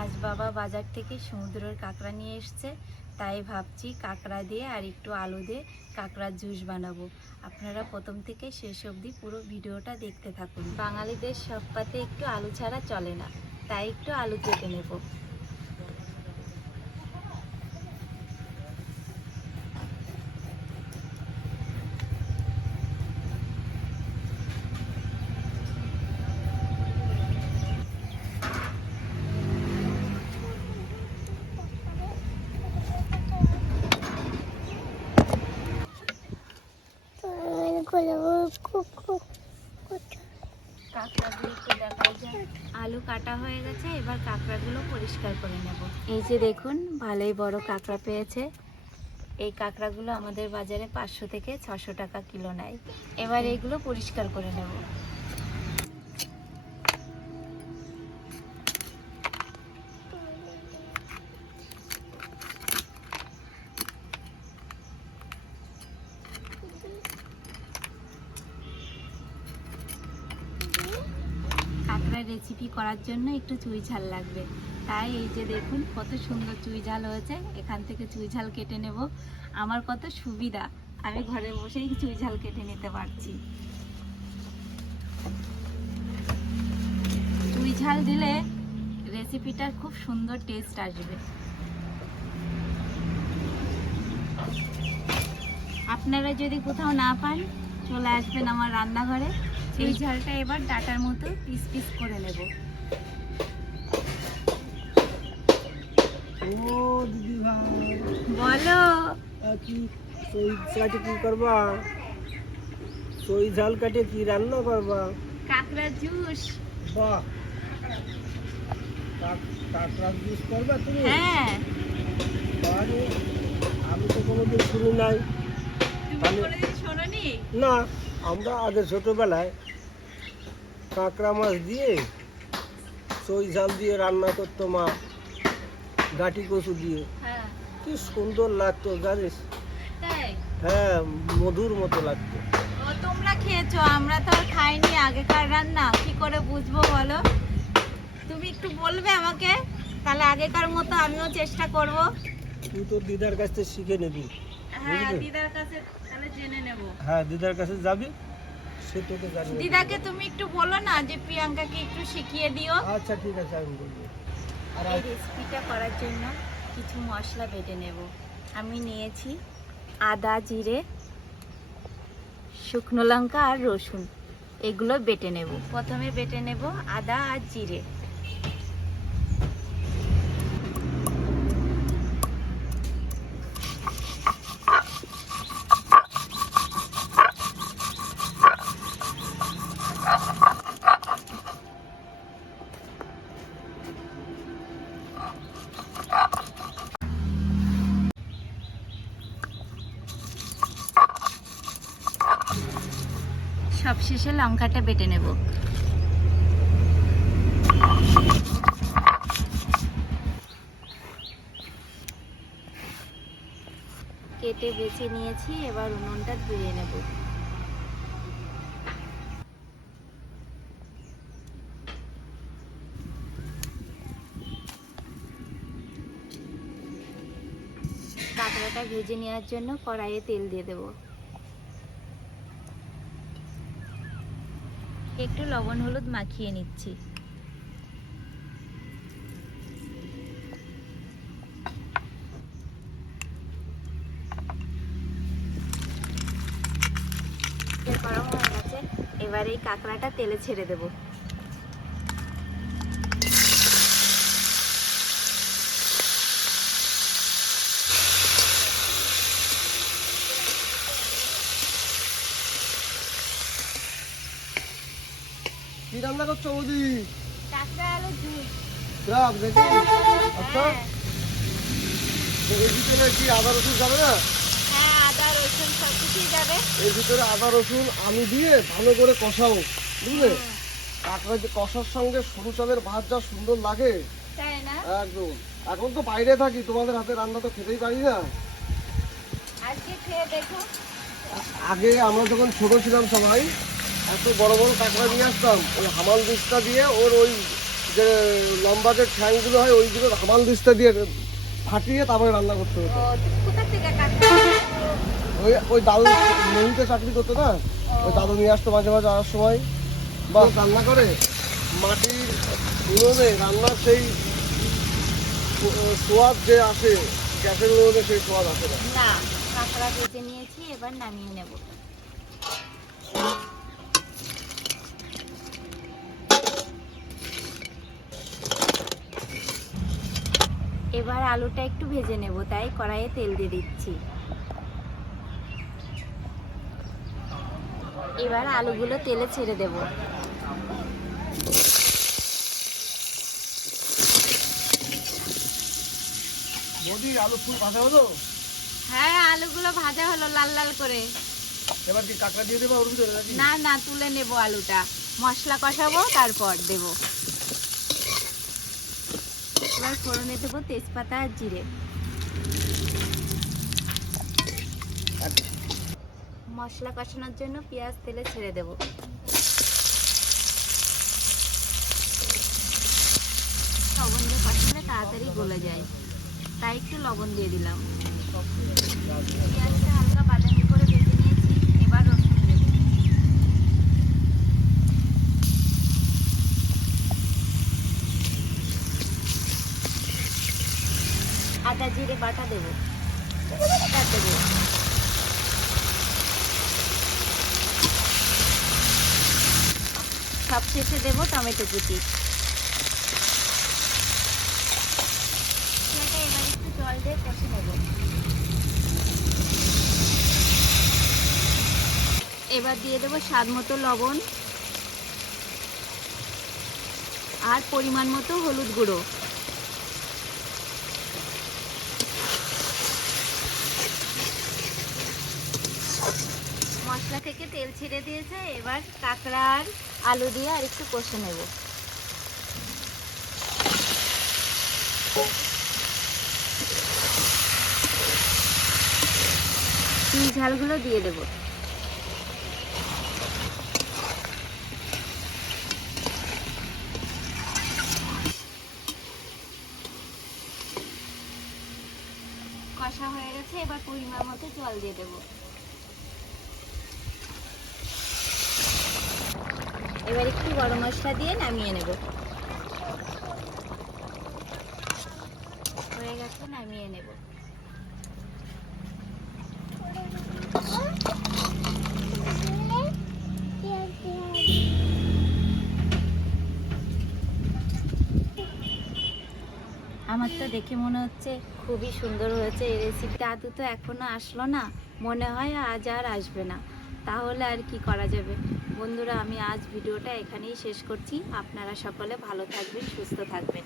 আজ বাবা বাজার থেকে সমুদ্রের কাঁকড়া নিয়ে এসছে। তাই ভাবছি কাঁকড়া দিয়ে আর একটু আলু দিয়ে কাঁকড়ার জুস বানাবো। আপনারা প্রথম থেকে শেষ অবধি পুরো ভিডিওটা দেখতে থাকুন। বাঙালিদের সব পাতে একটু আলু ছাড়া চলে না। তাই একটু আলু কেটে নেব কাঁকড়াগুলো একটু দেখা যায় আলু কাটা হয়ে গেছে, এবার কাঁকড়াগুলো পরিষ্কার করে নেব। এই যে দেখুন, ভালোই বড় কাঁকড়া পেয়েছে। এই কাঁকড়াগুলো আমাদের বাজারে পাঁচশো থেকে ছশো টাকা কিলো নেয়। এবার এগুলো পরিষ্কার করে নেব। রেসিপি করার জন্য একটু চুই ঝাল লাগবে। তাই এই যে দেখুন, কত সুন্দর চুই ঝাল হয়েছে। এখান থেকে চুই ঝাল কেটে নেব। আমার কত সুবিধা, আমি ঘরে বসেই চুই ঝাল কেটে নিতে পারছি। চুই ঝাল দিলে রেসিপিটার খুব সুন্দর টেস্ট আসবে। আপনারা যদি কোথাও না পান, চলে আসবেন আমার রান্নাঘরে। এই ঝালটা এবার ডাটার মতো পিস পিস করে নেব। ও দিদি ভাই। বলো। কি সই কাটে কি করবা? সই ঝাল কাটে কি রান্না করবা? কাঁকড়া জুস। বাহ। কাঁকড়া জুস করবা তুমি? হ্যাঁ। বারে আমি তো কোনোদিন শুনি নাই। না আমরা আগে ছোটবেলায় কাঁকড়া মাছ দিয়ে সই ঝাল দিয়ে রান্না করতো মা। গাটি কচু দিয়ে। হ্যাঁ। কি সুন্দর লাগতো জানিস? হ্যাঁ মধুর মতো লাগতো। তোমরা খেয়েছো আমরা তো খাইনি আগেকার রান্না। কি করে বুঝব বলো? তুমি একটু বলবে আমাকে? তাহলে আগেকার মতো আমিও চেষ্টা করব। তুই তোর দিদার কাছ থেকে শিখে নিবি। হ্যাঁ দিদার কাছে তাহলে জেনে নেব। হ্যাঁ দিদার কাছে যাবি। সে তোকে জানিয়ে দিদাকে তুমি একটু বলো না যে প্রিয়াঙ্কাকে একটু শিখিয়ে দিও। আচ্ছা ঠিক আছে আমি বলব। আর এই রেসিপিটা করার জন্য কিছু মশলা বেটে নেব। আমি নিয়েছি আদা জিরে শুকনো লঙ্কা আর রসুন। এগুলো বেটে নেব। প্রথমে বেটে নেব আদা আর জিরে। সবশেষে লঙ্কাটা বেটে নেব। কেটে বেছে নিয়েছি, এবার উনুনটা ধুয়ে নেব। কাঁকড়াটা ভেজে নেওয়ার জন্য কড়াইয়ে তেল দিয়ে দেবো। একটু লবণ হলুদ মাখিয়ে নিচ্ছি। হয়ে গেছে। এবার এই কাঁকড়াটা তেলে ছেড়ে দেব। কি রান্না করছ বৌদি? আলু রাখ আচ্ছা। এর ভিতরে কি আদা রসুন যাবে না? হ্যাঁ আদা রসুন সব এর ভিতরে আদা রসুন আলু দিয়ে ভালো করে কষাও বুঝলে? কাঁকড়া যে কষার সঙ্গে সরু চালের ভাত যা সুন্দর লাগে। একদম। এখন তো বাইরে থাকি তোমাদের হাতে রান্না তো খেতেই পারি না। আগে আমরা যখন ছোট ছিলাম সবাই এত বড় বড় কাঁকড়া নিয়ে আসতাম ওই হামাল দিকটা দিয়ে ওর ওই যে লম্বা যে ঠ্যাংগুলো হয় ওইগুলো হামাল দিস্তা দিয়ে ফাটিয়ে তারপরে রান্না করতে হতো। ওই ওই দাদু নদীতে চাকরি করতো না? ওই দাদু নিয়ে আসতো মাঝে মাঝে আসার সময়। বা রান্না করে। মাটির উনুনে রান্নার সেই সোয়াদ যে আসে গ্যাসের উনুনে সেই সোয়াদ আসে না কাঁকড়া ভেজে নিয়েছি এবার নামিয়ে নেব। এবার আলুটা একটু ভেজে নেব তাই কড়াইয়ে তেল দিয়ে দিচ্ছি। এবার আলুগুলো তেলে ছেড়ে দেব। আলু ফুল ভাজা হলো? হ্যাঁ আলুগুলো ভাজা হলো লাল লাল করে। এবার কি কাঁকড়া দিয়ে দেবো ওর ভিতরে না না তুলে নেব আলুটা। মশলা কষাবো তারপর দেব। এবার ফোড়নে দেবো তেজপাতা আর জিরে। মশলা কষানোর জন্য পেঁয়াজ তেলে ছেড়ে দেব। লবণ দিয়ে কষালে তাড়াতাড়ি গলে যায়। তাই একটু লবণ দিয়ে দিলাম। পেঁয়াজটা হালকা বাদামি করে ভেজে নিয়েছি এবার রসুন দেবো আদা জিরে বাটা দেবো। দেবো সব শেষে দেবো টমেটো কুচি। এবার একটু জল দিয়ে এবার দিয়ে দেবো স্বাদ মতো লবণ আর পরিমাণ মতো হলুদ গুঁড়ো মশলা থেকে তেল ছেড়ে দিয়েছে, এবার কাঁকড়া আর আলু দিয়ে আর একটু কষে নেব। ঝালগুলো দিয়ে দেবো। কষা হয়ে গেছে, এবার পরিমাণ মতো জল দিয়ে দেবো। এবার একটু গরম মশলা দিয়ে নামিয়ে নেব। হয়ে গেছে, নামিয়ে নেব। আমার তো দেখে মনে হচ্ছে খুবই সুন্দর হয়েছে এই রেসিপিটা আদু তো এখনও আসলো না, মনে হয় আজ আর আসবে না। তাহলে আর কি করা যাবে? বন্ধুরা আমি আজ ভিডিওটা এখানেই শেষ করছি। আপনারা সকলে ভালো থাকবেন সুস্থ থাকবেন।